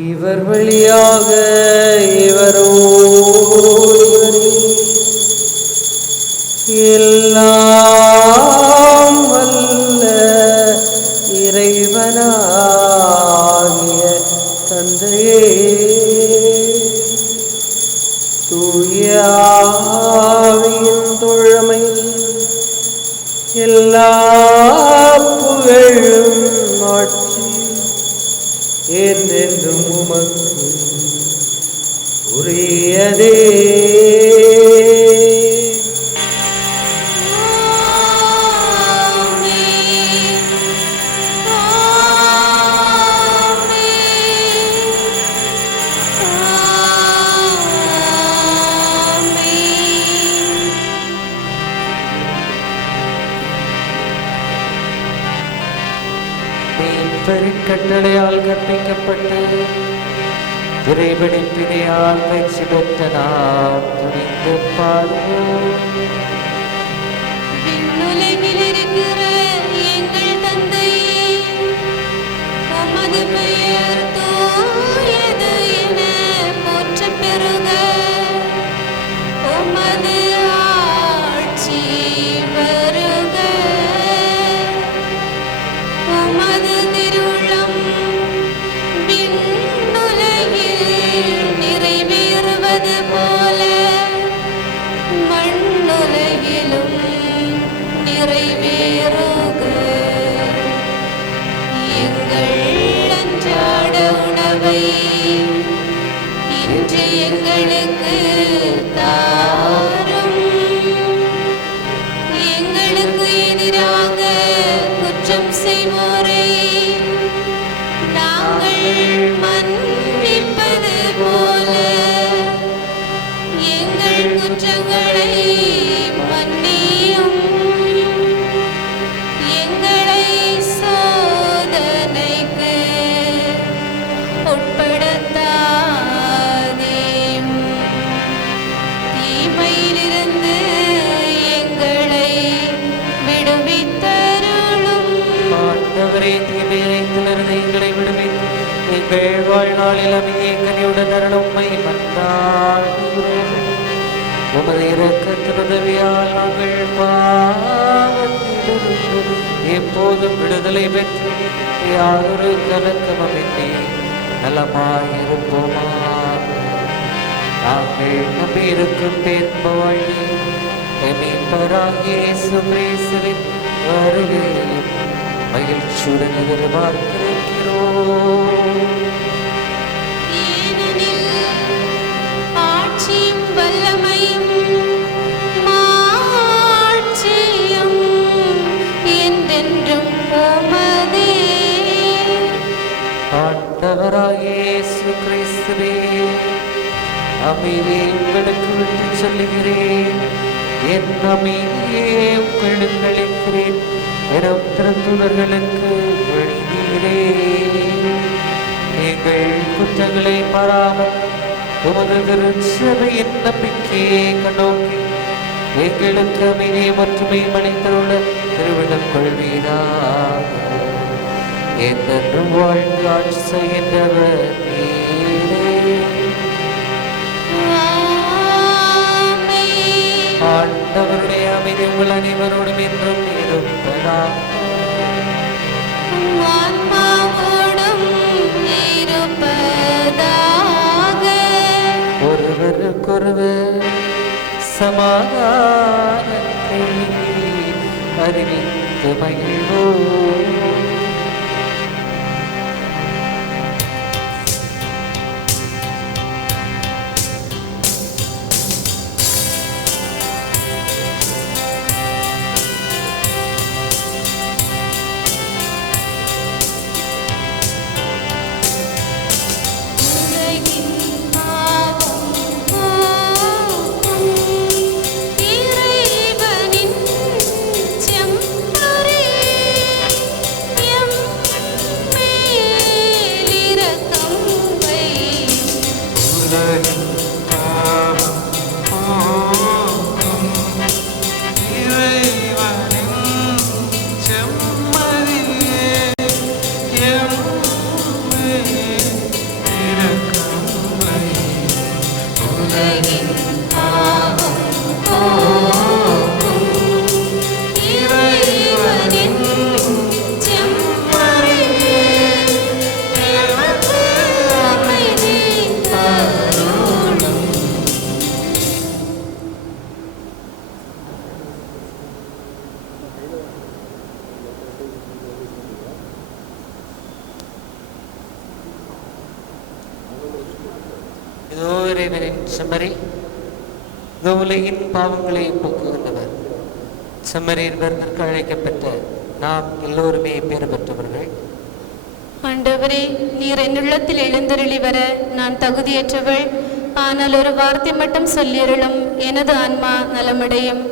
இவர் வழியாக இவரோடு எல்லாம் வல்ல இறைவனாகிய தந்தையே, தூய ஆவியின் தோழமையில் எல்லா புகழும் ஆட்சி என்றென்றும் உமக்கு உரியதே. கட்டளையால் கற்பிக்கப்பட்டு இறைவனிப்பினையால் பயிற்சி பெற்ற நாம் துணிந்து பாடுவோம். விண்ணுலகில் இருக்கிற எங்கள் தந்தையே, உமது பெயர் தூயது என போற்றப் பெறுக. உமது ஆட்சி வருக. உமது திருவுளம் விண்ணுலகில் நிறைவேறுவது போல மண்ணுலகிலும் நிறைவேறுக. எங்கள் அன்றாட உணவை இன்று எங்களுக்கு தாரும். எங்களுக்கு எதிராக நாளில் அமைதியை கனியுடன் அருளும்மை மன்றாடுகிறோம். உமது இரக்கத்தின் உதவியால் நாங்கள் பாவத்திலிருந்து எப்போதும் விடுதலை பெற்று யாரொரு கலக்கமின்றி நலமாயிருப்போமாக. நாங்கள் நம்பியிருக்கும் பேர்ந்த வழி மீட்பராகிய இயேசு கிறிஸ்துவின் வருகையையும் மகிழ்ச்சியுடன் எதிர்பார்த்திருக்கிறோம். ஆட்சியும் வல்லமையும் மாட்சியும் என்றென்றும் உமதே. ஆண்டவராகிய இயேசு கிறிஸ்துவே, அமைதியை உங்களுக்கு விட்டு சொல்லுகிறேன், என் அமைதியே உங்களுக்கு அளிக்கிறேன் எனும் திருத்தூதர்களுக்கு வழங்கினீரே. எங்கள் குற்றங்களை பாராமல் உமது திருச்சபையின் நம்பிக்கையை கண்ணோக்கி எங்களுக்கு அமைதியை மற்றுமை மனிதரோட திருவிழம் கொள்வீராக. என்றென்றும் வாழ்ந்து ஆட்சி செய்கின்றவர் நீரே. ஆண்டவருடைய அமைதி உங்கள் அனைவரோடும் என்றும் இருப்பதாக. ஆன்மாவோடும் இருப்பதாக. ஒருவருக்கொருவர் சமாதானத்தை அறிவித்து மகிழ்வோம். இதோ இறைவனின் செம்மறி, இதோ உலகின் பாவங்களை போக்குகின்றவர். செம்மறியின் விருந்திற்கு அழைக்கப்பட்ட நாம் எல்லோருமே பேர் பெற்றவர்கள். ஆண்டவரே, நீர் என்னுள்ளத்தில் எழுந்தருளி வர நான் தகுதியற்றவள். ஆனால் ஒரு வார்த்தை மட்டும் சொல்லியருளும், எனது ஆன்மா நலமடையும்.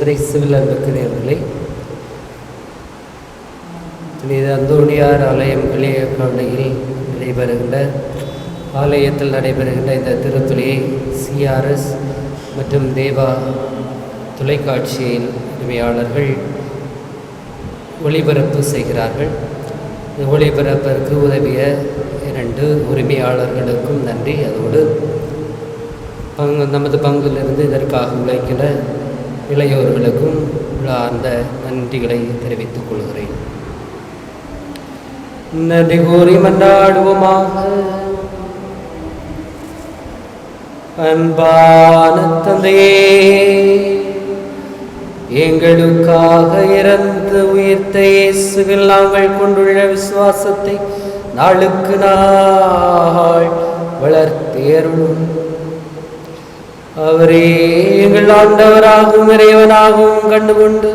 கிறிஸ்துவில் அன்புக்குரியவர்களே, புனித அந்தோணியார் ஆலயம் களியக்காலையில் ஆலயத்தில் நடைபெறுகின்ற இந்த திருத்துளியை சிஆர்எஸ் மற்றும் தேவா தொலைக்காட்சியில் உரிமையாளர்கள் ஒளிபரப்பு செய்கிறார்கள். இந்த ஒளிபரப்பிற்கு உதவிய 2 உரிமையாளர்களுக்கும் நன்றி. அதோடு நமது பங்கிலிருந்து இதற்காக உழைக்கிற இளையோர்களுக்கும் அந்த நன்றிகளை தெரிவித்துக் கொள்கிறேன். நன்றி கூறி மன்றாடுவோமாக. அன்பான தந்தையே, எங்களுக்காக இறந்து உயிர்த்த இயேசுவில் நாங்கள் கொண்டுள்ள விசுவாசத்தை நாளுக்கு நாள் வளர்த்தேறும். அவரே எங்கள் ஆண்டவராகவும் இறைவனாகவும் கண்டுகொண்டு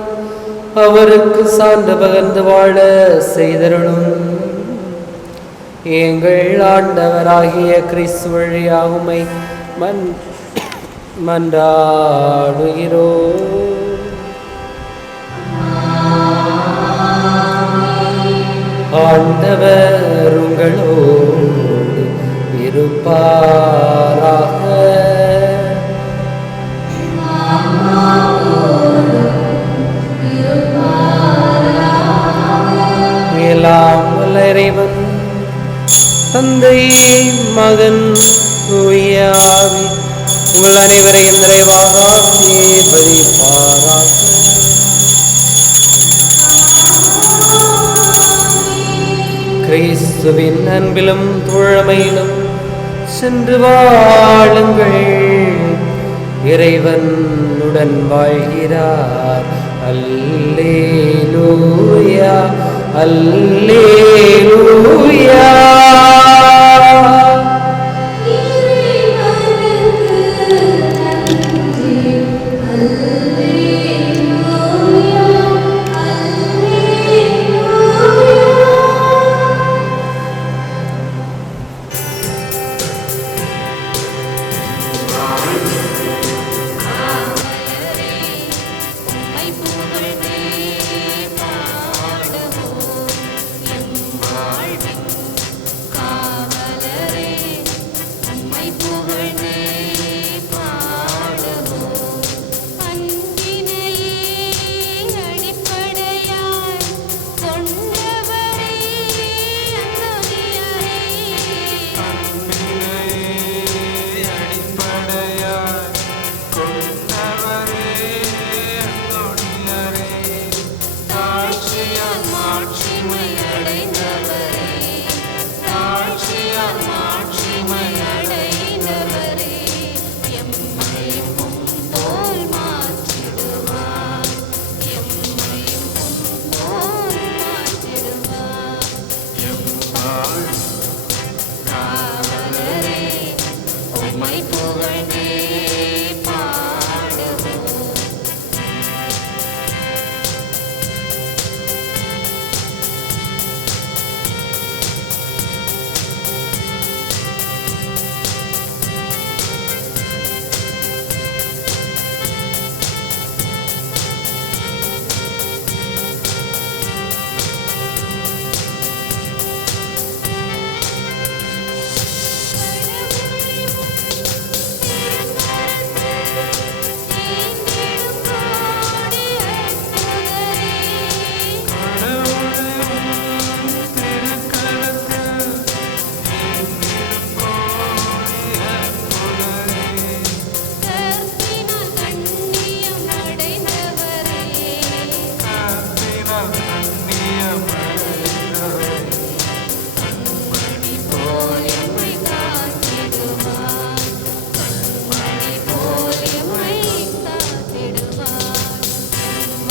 அவருக்கு சார்ந்து பகர்ந்து வாழ செய்தருளும். எங்கள் ஆண்டவராகிய கிறிஸ்து வழியாக உம்மை மன்றாடுகிறோ. ஆண்டவர் உங்களோடு இருப்பாராக. எல்லாம் வல்ல இறைவன் தந்தை, மகன், தூய ஆவி உங்கள் அனைவரையும் நிறைவாக ஆசீர்வதிப்பாராக. கிறிஸ்துவின் அன்பிலும் தோழமையிலும் சென்று வாழுங்கள். இறைவனுடன் வாழ்கிறார். அல்லேலூயா, அல்லேலூயா.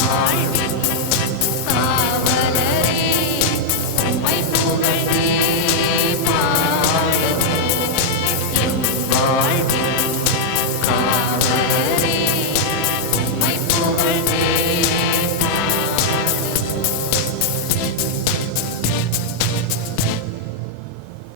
வாழ்வி